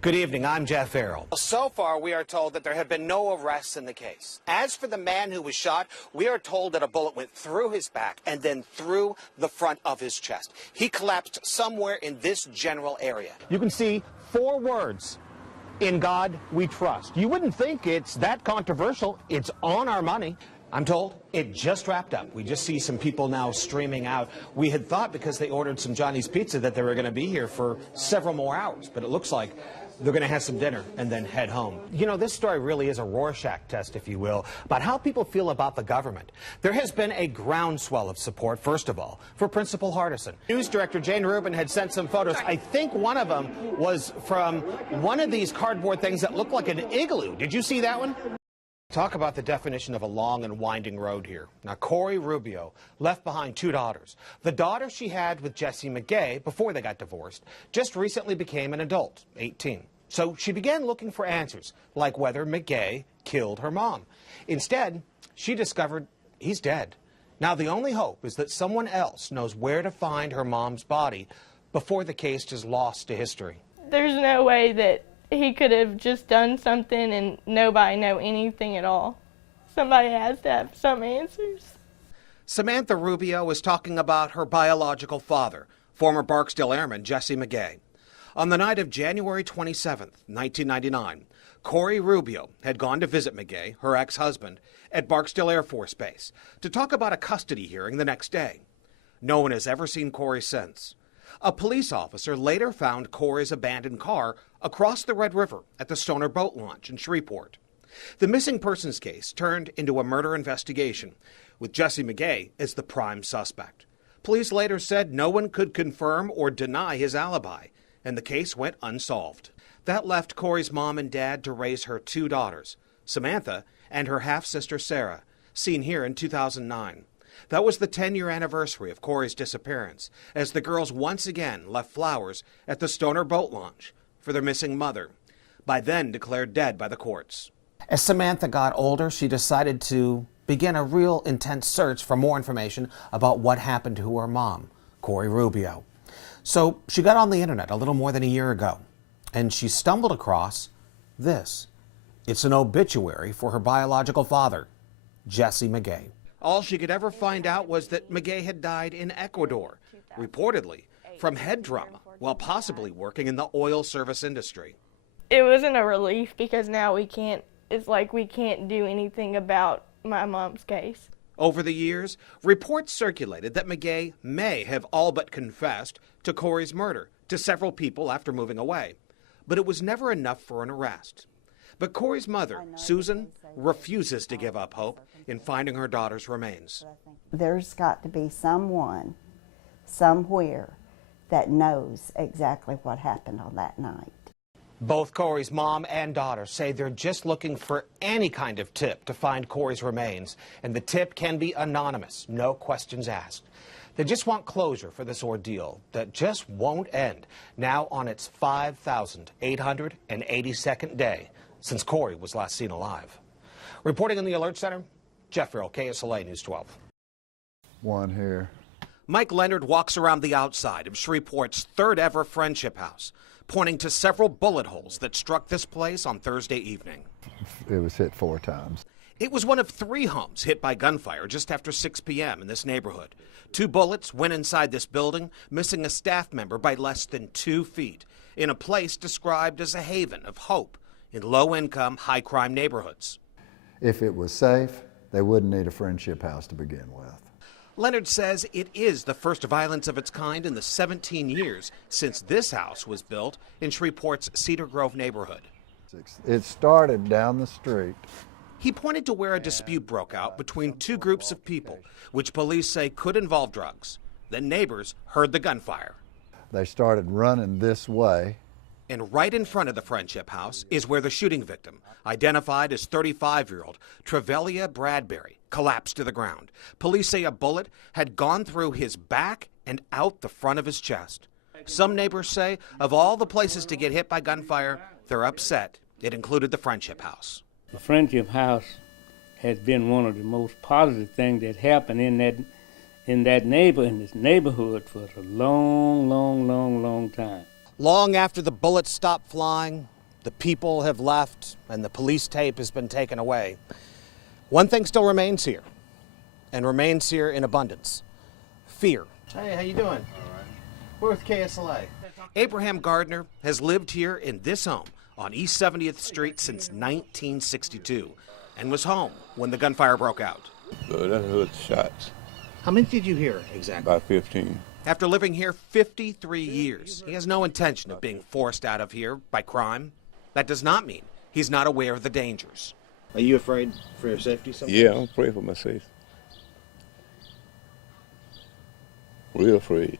Good evening, I'm Jeff Ferrell. So far, we are told that there have been no arrests in the case. As for the man who was shot, we are told that a bullet went through his back and then through the front of his chest. He collapsed somewhere in this general area. You can see 4 words: "In God we trust." You wouldn't think it's that controversial. It's on our money. I'm told it just wrapped up. We just see some people now streaming out. We had thought because they ordered some Johnny's Pizza that they were going to be here for several more hours, but it looks like they're going to have some dinner and then head home. You know, this story really is a Rorschach test, if you will, about how people feel about the government. There has been a groundswell of support, first of all, for Principal Hardison. News director Jane Rubin had sent some photos. I think one of them was from one of these cardboard things that looked like an igloo. Did you see that one? Talk about the definition of a long and winding road here. Now, Corey Rubio left behind 2 daughters. The daughter she had with Jesse McGay before they got divorced just recently became an adult, 18. So she began looking for answers, like whether McGay killed her mom. Instead, she discovered he's dead. Now, the only hope is that someone else knows where to find her mom's body before the case is lost to history. There's no way that he could have just done something and nobody know anything at all. Somebody has to have some answers. Samantha Rubio was talking about her biological father, former Barksdale Airman Jesse McGay. On the night of January 27th, 1999, Corey Rubio had gone to visit McGay, her ex-husband, at Barksdale Air Force Base to talk about a custody hearing the next day. No one has ever seen Corey since. A police officer later found Corey's abandoned car across the Red River at the Stoner Boat Launch in Shreveport. The missing persons case turned into a murder investigation, with Jesse McGay as the prime suspect. Police later said no one could confirm or deny his alibi, and the case went unsolved. That left Corey's mom and dad to raise her 2 daughters, Samantha and her half-sister Sarah, seen here in 2009. That was the 10-year anniversary of Corey's disappearance, as the girls once again left flowers at the Stoner Boat Launch for their missing mother, by then declared dead by the courts. As Samantha got older, she decided to begin a real intense search for more information about what happened to her mom, Corey Rubio. So she got on the internet a little more than a year ago, and she stumbled across this. It's an obituary for her biological father, Jesse McGay. All she could ever find out was that McGay had died in Ecuador, reportedly from head trauma, while possibly working in the oil service industry. It wasn't a relief because now it's like we can't do anything about my mom's case. Over the years, reports circulated that McGay may have all but confessed to Corey's murder to several people after moving away, but it was never enough for an arrest. But Corey's mother, Susan, refuses to give up hope in finding her daughter's remains. There's got to be someone, somewhere, that knows exactly what happened on that night. Both Corey's mom and daughter say they're just looking for any kind of tip to find Corey's remains, and the tip can be anonymous, no questions asked. They just want closure for this ordeal that just won't end, now on its 5,882nd day since Corey was last seen alive. Reporting in the Alert Center, Jeff Ferrell, KSLA News 12. One here. Mike Leonard walks around the outside of Shreveport's 3rd ever Friendship House, pointing to several bullet holes that struck this place on Thursday evening. It was hit 4 times. It was one of 3 homes hit by gunfire just after 6 p.m. in this neighborhood. 2 bullets went inside this building, missing a staff member by less than 2 feet, in a place described as a haven of hope in low-income, high-crime neighborhoods. If it was safe, they wouldn't need a Friendship House to begin with. Leonard says it is the first violence of its kind in the 17 years since this house was built in Shreveport's Cedar Grove neighborhood. It started down the street. He pointed to where a dispute broke out between 2 groups of people, which police say could involve drugs. Then neighbors heard the gunfire. They started running this way. And right in front of the Friendship House is where the shooting victim, identified as 35-year-old Trevelia Bradbury, collapsed to the ground. Police say a bullet had gone through his back and out the front of his chest. Some neighbors say of all the places to get hit by gunfire, they're upset it included the Friendship House. The Friendship House has been one of the most positive things that happened in this neighborhood for a long time. Long after the bullets stop flying, the people have left, and the police tape has been taken away, one thing still remains here, and remains here in abundance: fear. Hey, how you doing? All right. We're with KSLA. Abraham Gardner has lived here in this home on East 70th Street since 1962 and was home when the gunfire broke out. That's hood shots, How many did you hear exactly? about 15. After living here 53 years, he has no intention of being forced out of here by crime. That does not mean he's not aware of the dangers. Are you afraid for your safety sometimes? Yeah, I'm afraid for my safety. Real afraid.